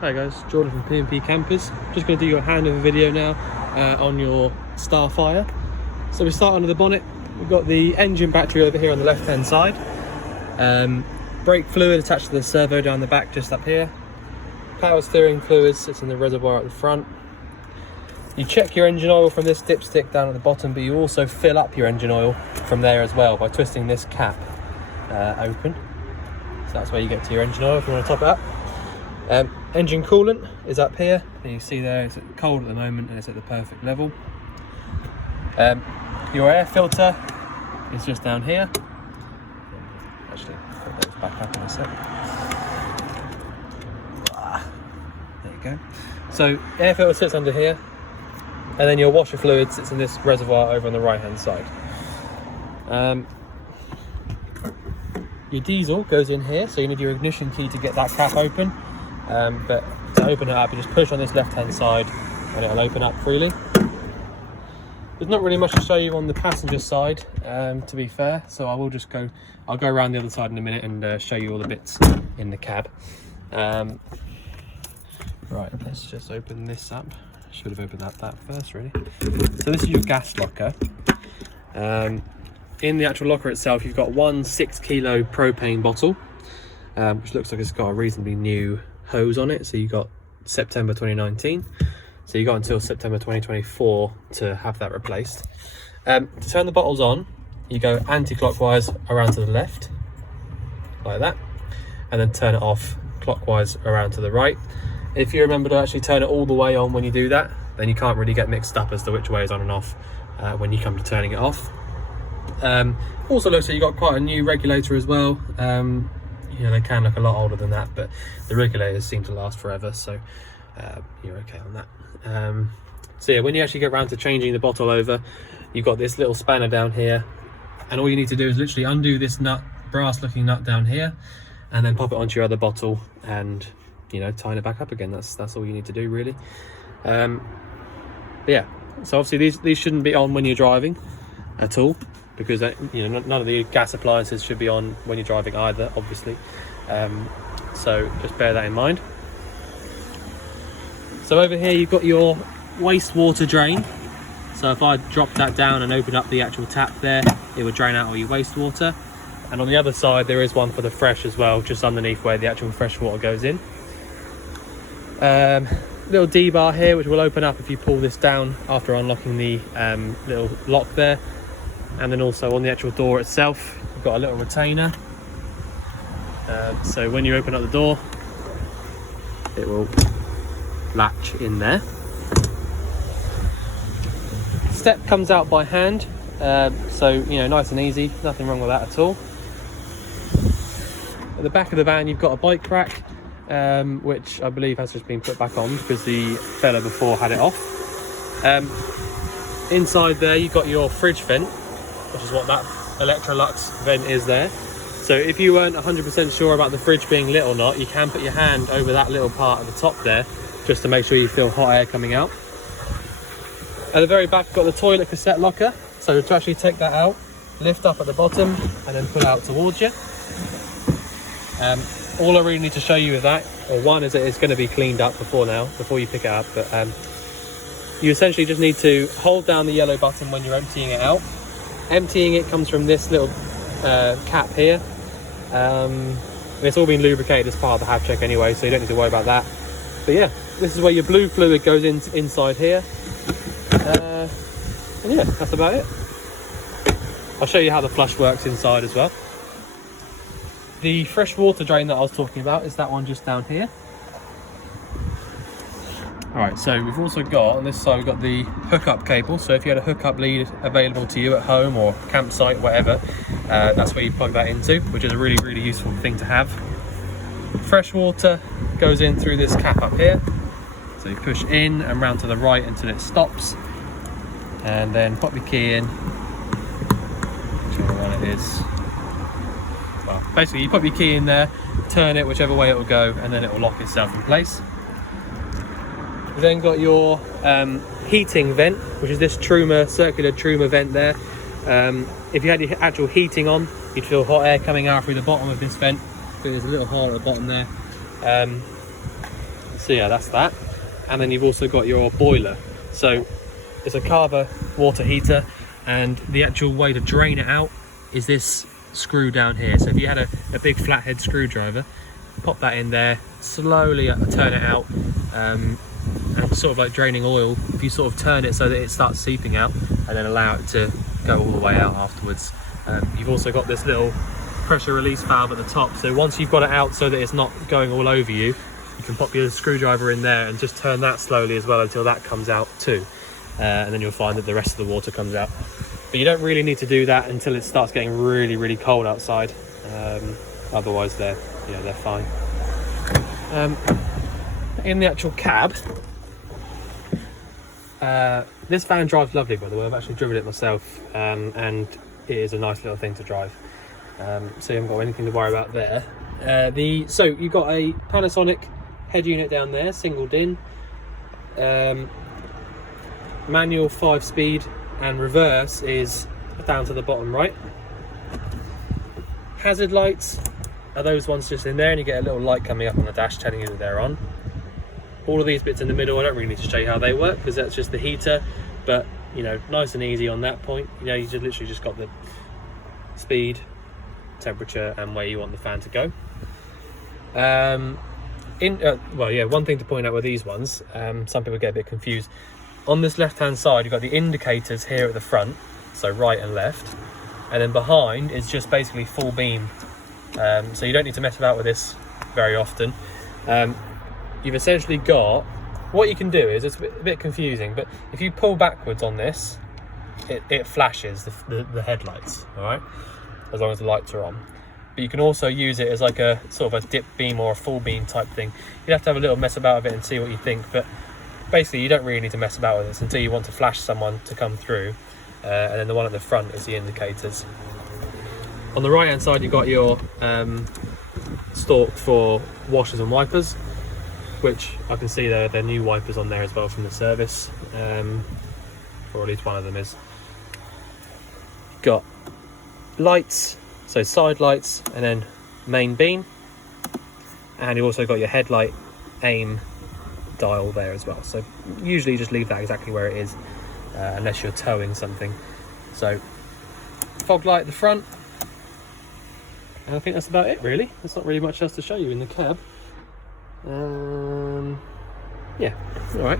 Hi guys, Jordan from P&P Campers. Just going to do your handover video now on your Starfire. So we start under the bonnet. We've got the engine battery over here on the left hand side. Brake fluid attached to the servo down the back just up here. Power steering fluid sits in the reservoir at the front. You check your engine oil from this dipstick down at the bottom, but you also fill up your engine oil from there as well by twisting this cap open. So that's where you get to your engine oil if you want to top it up. Engine coolant is up here, and you see there it's cold at the moment and it's at the perfect level. Your air filter is just down here. Actually, put those back up in a sec. There you go. So air filter sits under here, and then your washer fluid sits in this reservoir over on the right hand side. Your diesel goes in here, so you need your ignition key to get that cap open. But to open it up, you just push on this left hand side and it'll open up freely. There's not really much to show you on the passenger side, to be fair, so I'll go around the other side in a minute and show you all the bits in the cab. Right, let's just open this up. Should have opened that first, really. So this is your gas locker. In the actual locker itself, you've got one 6 kilo propane bottle, which looks like it's got a reasonably new hose on it. So you got September 2019, so you got until September 2024 to have that replaced. To turn the bottles on, you go anti-clockwise around to the left like that, and then turn it off clockwise around to the right. If you remember to actually turn it all the way on when you do that, then you can't really get mixed up as to which way is on and off when you come to turning it off. Also looks like you've got quite a new regulator as well. You know, they can look a lot older than that, but the regulators seem to last forever, so you're okay on that. So yeah, when you actually get around to changing the bottle over, you've got this little spanner down here, and all you need to do is literally undo this nut, brass looking nut down here, and then pop it onto your other bottle and, you know, tighten it back up again. That's all you need to do, really. Yeah, so obviously these shouldn't be on when you're driving at all, because you know, none of the gas appliances should be on when you're driving either, obviously. So just bear that in mind. So over here you've got your wastewater drain. So if I drop that down and open up the actual tap there, it would drain out all your wastewater. And on the other side there is one for the fresh as well, just underneath where the actual fresh water goes in. Little D-bar here, which will open up if you pull this down after unlocking the little lock there. And then also on the actual door itself, you've got a little retainer. So when you open up the door, it will latch in there. Step comes out by hand, so you know, nice and easy, nothing wrong with that at all. At the back of the van, you've got a bike rack, which I believe has just been put back on because the fella before had it off. Inside there, you've got your fridge vent, which is what that Electrolux vent is there. So if you weren't 100% sure about the fridge being lit or not, you can put your hand over that little part at the top there, just to make sure you feel hot air coming out. At the very back, you've got the toilet cassette locker. So to actually take that out, lift up at the bottom and then pull out towards you. All I really need to show you with that, or one, is that it's going to be cleaned up before you pick it up, but you essentially just need to hold down the yellow button when you're emptying it out. Emptying it comes from this little cap here. It's all been lubricated as part of the HAB check anyway, so you don't need to worry about that. But yeah, this is where your blue fluid goes inside here. And yeah, that's about it. I'll show you how the flush works inside as well. The fresh water drain that I was talking about is that one just down here. Alright, so we've also got, on this side, we've got the hookup cable. So if you had a hookup lead available to you at home or campsite, whatever, that's where you plug that into, which is a really, really useful thing to have. Fresh water goes in through this cap up here. So you push in and round to the right until it stops. And then pop your key in, whichever one it is. Well, basically you pop your key in there, turn it whichever way it will go, and then it will lock itself in place. We've then got your heating vent, which is this circular Truma vent there. If you had your actual heating on, you'd feel hot air coming out through the bottom of this vent. So there's a little hole at the bottom there. So yeah, that's that. And then you've also got your boiler. So it's a Carver water heater, and the actual way to drain it out is this screw down here. So if you had a big flathead screwdriver, pop that in there, slowly turn it out, and sort of like draining oil, if you sort of turn it so that it starts seeping out, and then allow it to go all the way out afterwards. You've also got this little pressure release valve at the top, so once you've got it out so that it's not going all over you, you can pop your screwdriver in there and just turn that slowly as well until that comes out too, and then you'll find that the rest of the water comes out. But you don't really need to do that until it starts getting really, really cold outside. Otherwise they're fine. In the actual cab, this van drives lovely, by the way. I've actually driven it myself, and it is a nice little thing to drive. So you haven't got anything to worry about there. So you've got a Panasonic head unit down there, single din, manual 5-speed, and reverse is down to the bottom right. Hazard lights are those ones just in there, and you get a little light coming up on the dash telling you that they're on. All of these bits in the middle, I don't really need to show you how they work because that's just the heater, but nice and easy on that point. You just literally just got the speed, temperature, and where you want the fan to go. One thing to point out with these ones, some people get a bit confused. On this left hand side you've got the indicators here at the front, so right and left, and then behind is just basically full beam. So you don't need to mess about with this very often. You've essentially got, what you can do is, it's a bit confusing, but if you pull backwards on this, it flashes the headlights, all right, as long as the lights are on. But you can also use it as like a sort of a dip beam or a full beam type thing. You'd have to have a little mess about with it and see what you think, but basically you don't really need to mess about with this until you want to flash someone to come through, and then the one at the front is the indicators. On the right hand side you've got your stalk for washers and wipers, which I can see there are new wipers on there as well from the service, or at least one of them is. Got lights, so side lights, and then main beam, and you also got your headlight aim dial there as well. So usually just leave that exactly where it is, unless you're towing something. So fog light at the front, and I think that's about it really. There's not really much else to show you in the cab. Yeah, all right.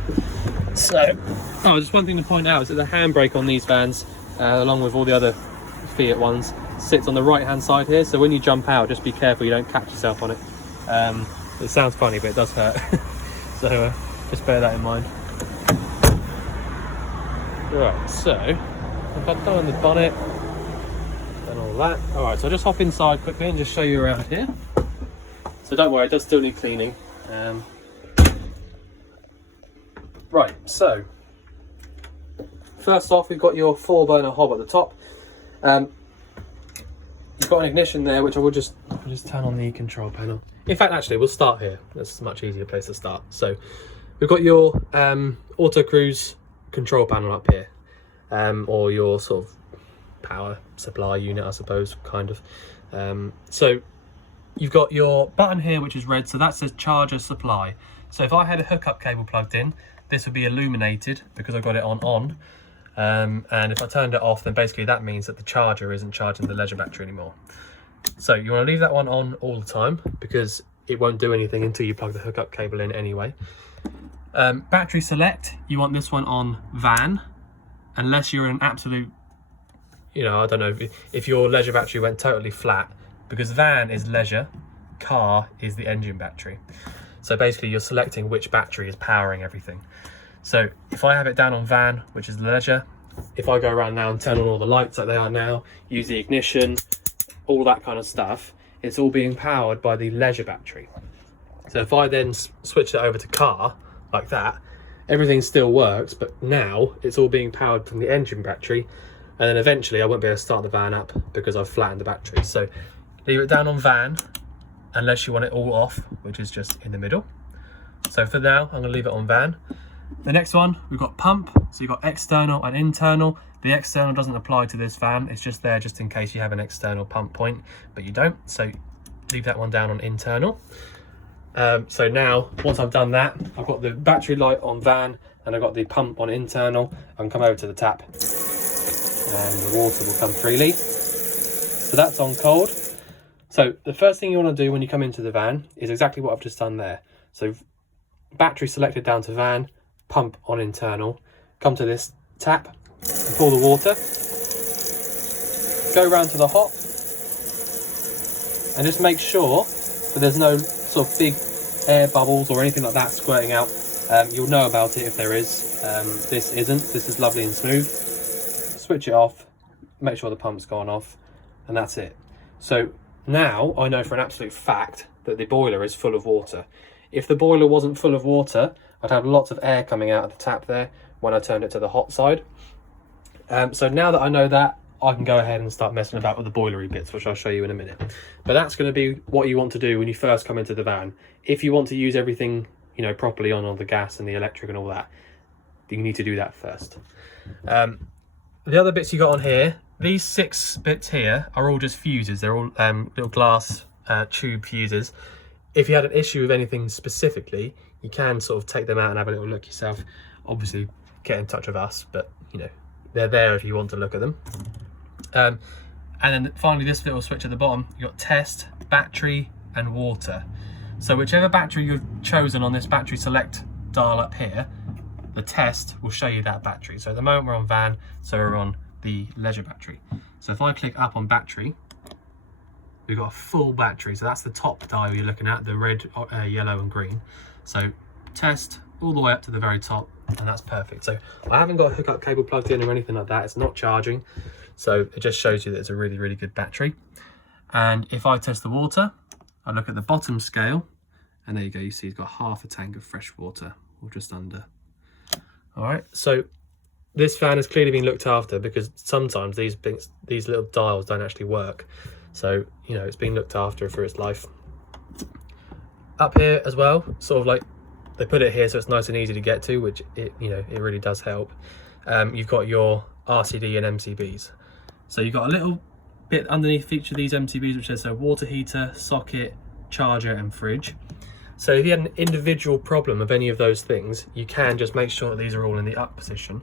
So, just one thing to point out is that the handbrake on these vans, along with all the other Fiat ones, sits on the right hand side here, so when you jump out just be careful you don't catch yourself on it. It sounds funny but it does hurt. So just bear that in mind. Right, so I've done the bonnet and all that. Alright, so I'll just hop inside quickly and just show you around here. So don't worry, it does still need cleaning. Right, so first off we've got your 4-burner hob at the top. You've got an ignition there, which I'll just turn on the control panel. In fact, actually, we'll start here. That's a much easier place to start. So we've got your Autocruise control panel up here, or your sort of power supply unit, I suppose, kind of. So you've got your button here, which is red, so that says charger supply. So if I had a hookup cable plugged in, this would be illuminated because I've got it on. And if I turned it off, then basically that means that the charger isn't charging the leisure battery anymore. So you want to leave that one on all the time because it won't do anything until you plug the hookup cable in anyway. Battery select, you want this one on van, unless you're an absolute, I don't know, if your leisure battery went totally flat, because van is leisure, car is the engine battery. So basically you're selecting which battery is powering everything. So if I have it down on van, which is leisure, if I go around now and turn on all the lights like they are now, use the ignition, all that kind of stuff, it's all being powered by the leisure battery. So if I then switch it over to car, like that, everything still works, but now it's all being powered from the engine battery, and then eventually I won't be able to start the van up because I've flattened the battery. So leave it down on van, unless you want it all off, which is just in the middle. So for now, I'm going to leave it on van. The next one, we've got pump. So you've got external and internal. The external doesn't apply to this van. It's just there just in case you have an external pump point, but you don't. So leave that one down on internal. So now, once I've done that, I've got the battery light on van and I've got the pump on internal. I can come over to the tap and the water will come freely. So that's on cold. So the first thing you want to do when you come into the van is exactly what I've just done there. So battery selected down to van, pump on internal, come to this tap and pour the water. Go round to the hot and just make sure that there's no sort of big air bubbles or anything like that squirting out. You'll know about it if there is. This isn't. This is lovely and smooth. Switch it off, make sure the pump's gone off, and that's it. So now I know for an absolute fact that the boiler is full of water. If the boiler wasn't full of water, I'd have lots of air coming out of the tap there when I turned it to the hot side. So now that I know that, I can go ahead and start messing about with the boilery bits, which I'll show you in a minute. But that's going to be what you want to do when you first come into the van. If you want to use everything, you know, properly on all the gas and the electric and all that, you need to do that first. The other bits you got on here, these 6 bits here are all just fuses. They're all little glass tube fuses. If you had an issue with anything specifically, you can sort of take them out and have a little look yourself. Obviously, get in touch with us, but you know, they're there if you want to look at them. And then finally, this little switch at the bottom, you've got test, battery, and water. So whichever battery you've chosen on this battery select dial up here, the test will show you that battery. So at the moment we're on van, so we're on the leisure battery. So if I click up on battery, we've got a full battery. So that's the top dial you're looking at, the red, yellow and green. So test all the way up to the very top, and that's perfect. So I haven't got a hookup cable plugged in or anything like that. It's not charging. So it just shows you that it's a really, really good battery. And if I test the water, I look at the bottom scale, and there you go. You see it's got half a tank of fresh water, or just under. All right, so this fan has clearly been looked after, because sometimes these little dials don't actually work. So, you know, it's been looked after for its life. Up here as well, sort of like they put it here so it's nice and easy to get to, which it really does help. You've got your RCD and MCBs. So you've got a little bit underneath each of these MCBs which says water heater, socket, charger and fridge. So if you had an individual problem of any of those things, you can just make sure that these are all in the up position.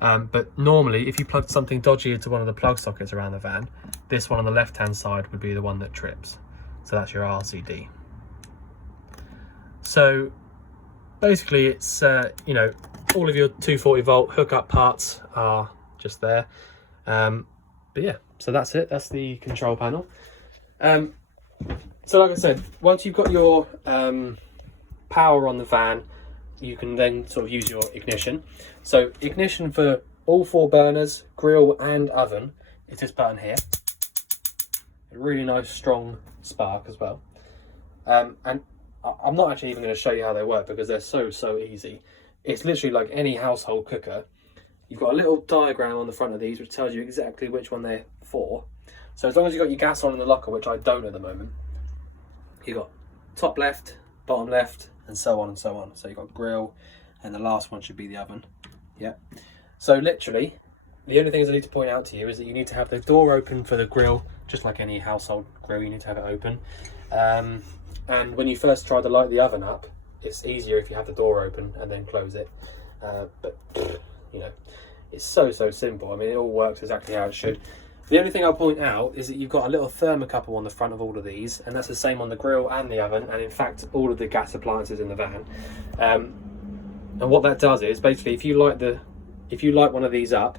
But normally, if you plugged something dodgy into one of the plug sockets around the van, this one on the left-hand side would be the one that trips. So that's your RCD. So basically, it's you know, all of your 240 volt hookup parts are just there. But yeah, so that's it. That's the control panel. So like I said, once you've got your power on the van, you can then sort of use your ignition. So ignition for all 4 burners, grill and oven, is this button here. A really nice strong spark as well. And I'm not actually even going to show you how they work, because they're so easy. It's literally like any household cooker. You've got a little diagram on the front of these which tells you exactly which one they're for. So as long as you've got your gas on in the locker, which I don't at the moment, you've got top left, bottom left, and so on and so on. So you've got grill, and the last one should be the oven. Yeah. So literally, the only things I need to point out to you is that you need to have the door open for the grill, just like any household grill, you need to have it open. And when you first try to light the oven up, it's easier if you have the door open and then close it. But you know, it's so simple. I mean, it all works exactly how it should. The only thing I'll point out is that you've got a little thermocouple on the front of all of these, and that's the same on the grill and the oven, and in fact all of the gas appliances in the van. And what that does is basically, if you light one of these up,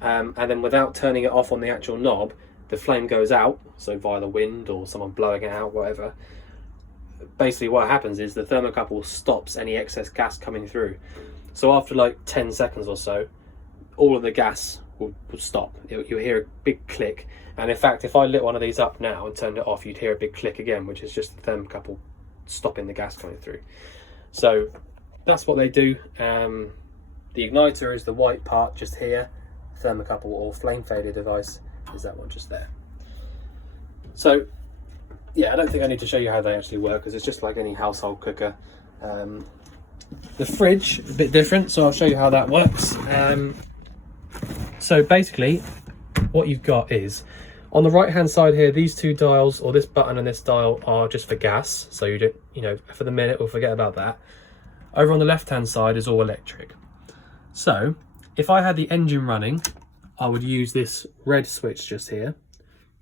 and then without turning it off on the actual knob, the flame goes out, so via the wind or someone blowing it out, whatever. Basically what happens is the thermocouple stops any excess gas coming through. So after like 10 seconds or so, all of the gas will stop. You'll hear a big click, and in fact if I lit one of these up now and turned it off, you'd hear a big click again, which is just the thermocouple stopping the gas coming through. So that's what they do. The igniter is the white part just here. Thermocouple or flame failure device is that one just there. So yeah, I don't think I need to show you how they actually work, because it's just like any household cooker. The fridge, a bit different, so I'll show you how that works. So basically what you've got is, On the right hand side here, these two dials, or this button and this dial, are just for gas, so you don't, you know, for the minute, we'll forget about that. Over on the left hand side is all electric. So if I had the engine running, I would use this red switch just here.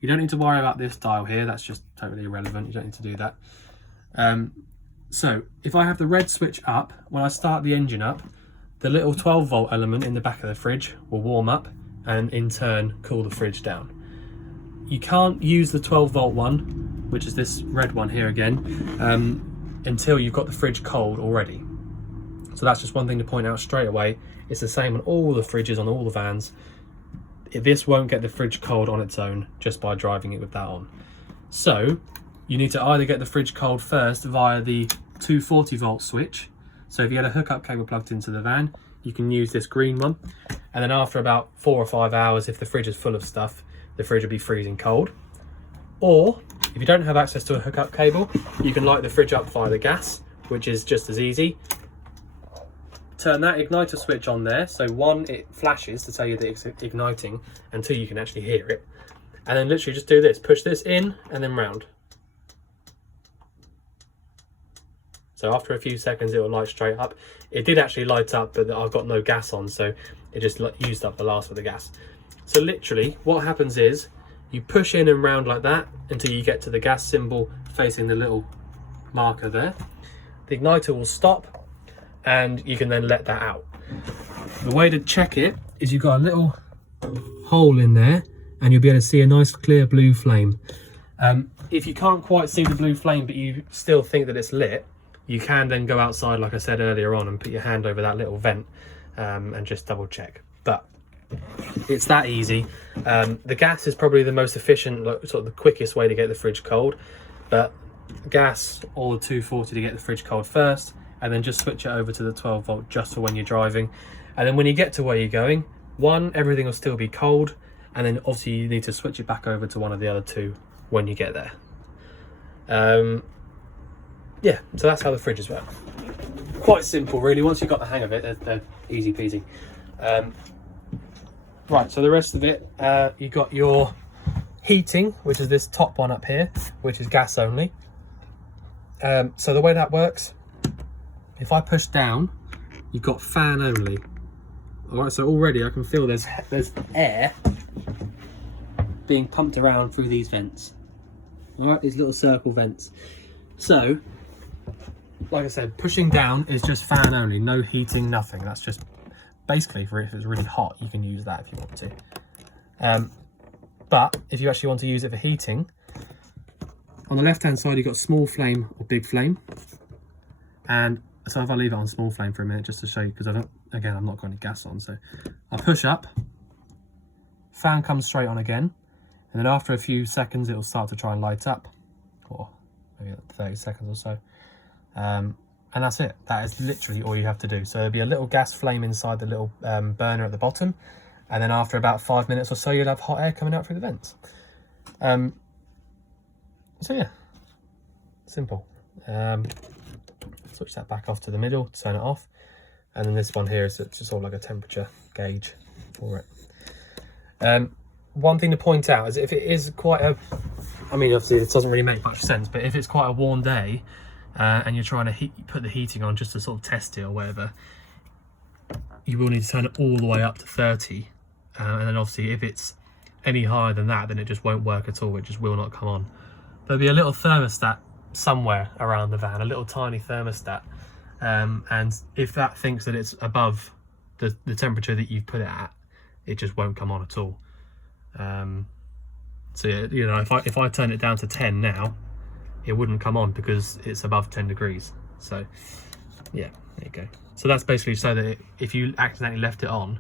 You don't need to worry about this dial here, that's just totally irrelevant, you don't need to do that. So if I have the red switch up, when I start the engine up, the little 12 volt element in the back of the fridge will warm up and in turn cool the fridge down. You can't use the 12 volt one, which is this red one here again, until you've got the fridge cold already. So that's just one thing to point out straight away. It's the same on all the fridges, on all the vans. This won't get the fridge cold on its own just by driving it with that on. So you need to either get the fridge cold first via the 240 volt switch. So if you had a hookup cable plugged into the van, you can use this green one. And then after about 4 or 5 hours, if the fridge is full of stuff, the fridge will be freezing cold. Or if you don't have access to a hookup cable, you can light the fridge up via the gas, which is just as easy. Turn that igniter switch on there, so one, it flashes to tell you that it's igniting, and two, you can actually hear it. And then literally just do this, push this in and then round. So after a few seconds it will light straight up. It did actually light up, but I've got no gas on, so it just used up the last of the gas. So literally what happens is you push in and round like that until you get to the gas symbol facing the little marker there. The igniter will stop and you can then let that out. The way to check it is you've got a little hole in there and you'll be able to see a nice clear blue flame. If you can't quite see the blue flame but you still think that it's lit, you can then go outside, like I said earlier on, and put your hand over that little vent and just double check. But it's that easy. The gas is probably the most efficient, sort of the quickest way to get the fridge cold, but gas or the 240 to get the fridge cold first, and then just switch it over to the 12 volt just for when you're driving. And then when you get to where you're going, one, everything will still be cold, and then obviously you need to switch it back over to one of the other two when you get there. Yeah, so that's how the fridges work. Quite simple really, once you've got the hang of it, they're easy peasy. Right, so the rest of it, you've got your heating, which is this top one up here, which is gas only. So the way that works, if I push down, you've got fan only. All right, so already I can feel there's air being pumped around through these vents. All right, these little circle vents. So, like I said, pushing down is just fan only, no heating, nothing. That's just basically for if it's really hot, you can use that if you want to. But if you actually want to use it for heating, on the left hand side you've got small flame or big flame. And so if I leave it on small flame for a minute just to show you, because again I've not got any gas on, so I push up, fan comes straight on again, and then after a few seconds it will start to try and light up, or maybe 30 seconds or so. And that's it. That is literally all you have to do. So there'll be a little gas flame inside the little burner at the bottom, and then after about 5 minutes or so you'll have hot air coming out through the vents. So yeah, simple. Switch that back off to the middle, turn it off, and then this one here is just sort of like a temperature gauge for it. One thing to point out is if it is quite a, I mean obviously it doesn't really make much sense, but if it's quite a warm day and you're trying to put the heating on just to sort of test it or whatever, you will need to turn it all the way up to 30, and then obviously if it's any higher than that then it just won't work at all, it just will not come on. There'll be a little thermostat somewhere around the van, a little tiny thermostat, and if that thinks that it's above the temperature that you've put it at, it just won't come on at all. So yeah, you know, if I turn it down to 10 now, it wouldn't come on because it's above 10 degrees. So yeah, there you go. So that's basically so that if you accidentally left it on,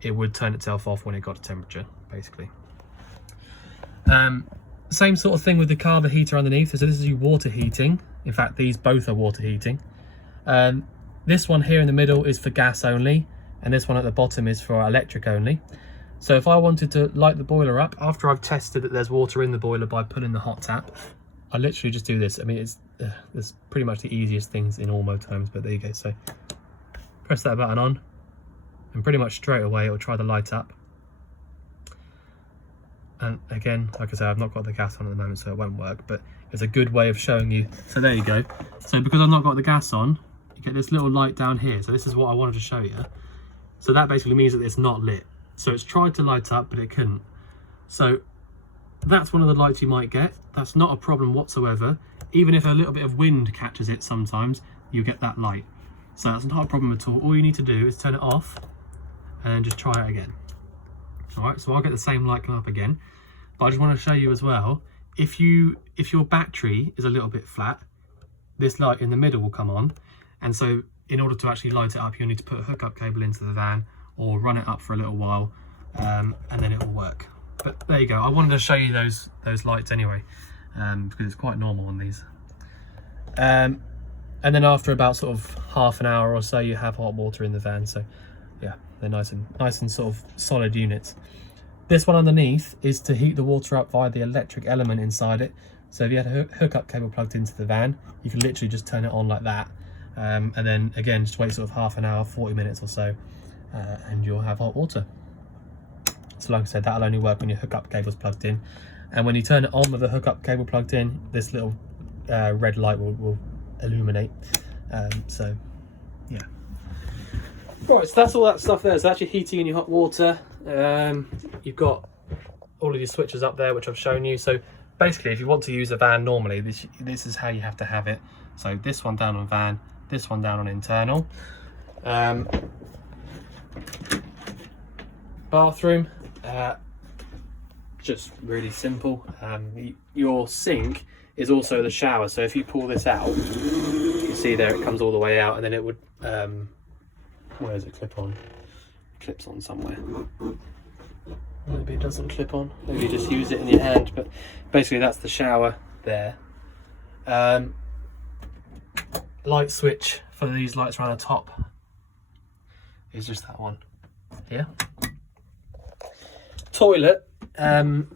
it would turn itself off when it got to temperature, basically. Same sort of thing with the carver heater underneath. So this is your water heating. In fact, these both are water heating. This one here in the middle is for gas only, and this one at the bottom is for electric only. So if I wanted to light the boiler up, after I've tested that there's water in the boiler by pulling the hot tap, I literally just do this. I mean, it's pretty much the easiest things in all motorhomes, but there you go. So press that button on, and pretty much straight away it'll try to light up. And again, like I said, I've not got the gas on at the moment, so it won't work, but it's a good way of showing you. So there you go. So because I've not got the gas on, you get this little light down here. So this is what I wanted to show you. So that basically means that it's not lit. So it's tried to light up, but it couldn't. So that's one of the lights you might get. That's not a problem whatsoever. Even if a little bit of wind catches it sometimes, you get that light. So that's not a problem at all. All you need to do is turn it off and just try it again. All right, so I'll get the same light come up again. But I just want to show you as well, if your battery is a little bit flat, this light in the middle will come on. And so in order to actually light it up, you'll need to put a hookup cable into the van or run it up for a little while, and then it will work. But there you go. I wanted to show you those lights anyway, because it's quite normal on these. And then after about sort of half an hour or so, you have hot water in the van. So yeah, they're nice and sort of solid units. This one underneath is to heat the water up via the electric element inside it. So if you had a hookup cable plugged into the van, you can literally just turn it on like that. And then again, just wait sort of half an hour, 40 minutes or so, and you'll have hot water. So like I said, that'll only work when your hookup cable's plugged in. And when you turn it on with the hookup cable plugged in, this little red light will illuminate. So yeah. Right, so that's all that stuff there. So that's your heating and your hot water. You've got all of your switches up there, which I've shown you. So basically, if you want to use a van normally, this is how you have to have it. So this one down on van, this one down on internal. Bathroom, just really simple. Your sink is also the shower. So if you pull this out, you see there it comes all the way out, and then it would, where does it clip on? Clips on somewhere. Maybe it doesn't clip on. Maybe you just use it in your hand. But basically, that's the shower there. Light switch for these lights around the top is just that one here. Toilet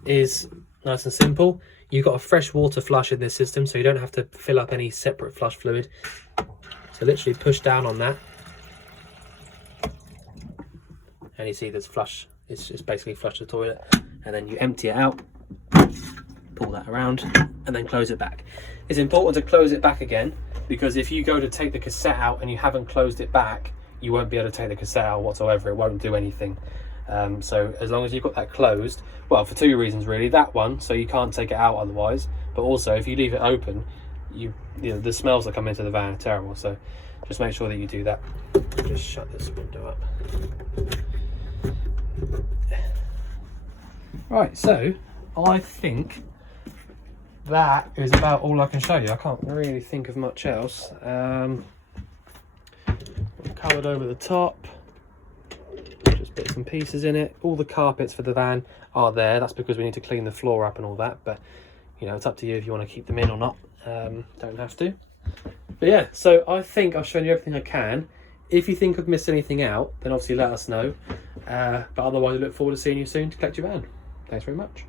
is nice and simple. You've got a fresh water flush in this system, so you don't have to fill up any separate flush fluid. So literally push down on that, and you see there's flush. It's just basically flush the toilet, and then you empty it out, pull that around, and then close it back. It's important to close it back again, because if you go to take the cassette out and you haven't closed it back, you won't be able to take the cassette out whatsoever. It won't do anything. So as long as you've got that closed, well, for two reasons really. That one, so you can't take it out otherwise, but also if you leave it open, you know, the smells that come into the van are terrible. So just make sure that you do that. Just shut this window up. Right, so I think that is about all I can show you. I can't really think of much else. Covered over the top, just bits and pieces in it. All the carpets for the van are there. That's because we need to clean the floor up and all that, but you know, it's up to you if you want to keep them in or not. Don't have to. But yeah, so I think I've shown you everything I can. If you think I've missed anything out, then obviously let us know. But otherwise, I look forward to seeing you soon to collect your van. Thanks very much.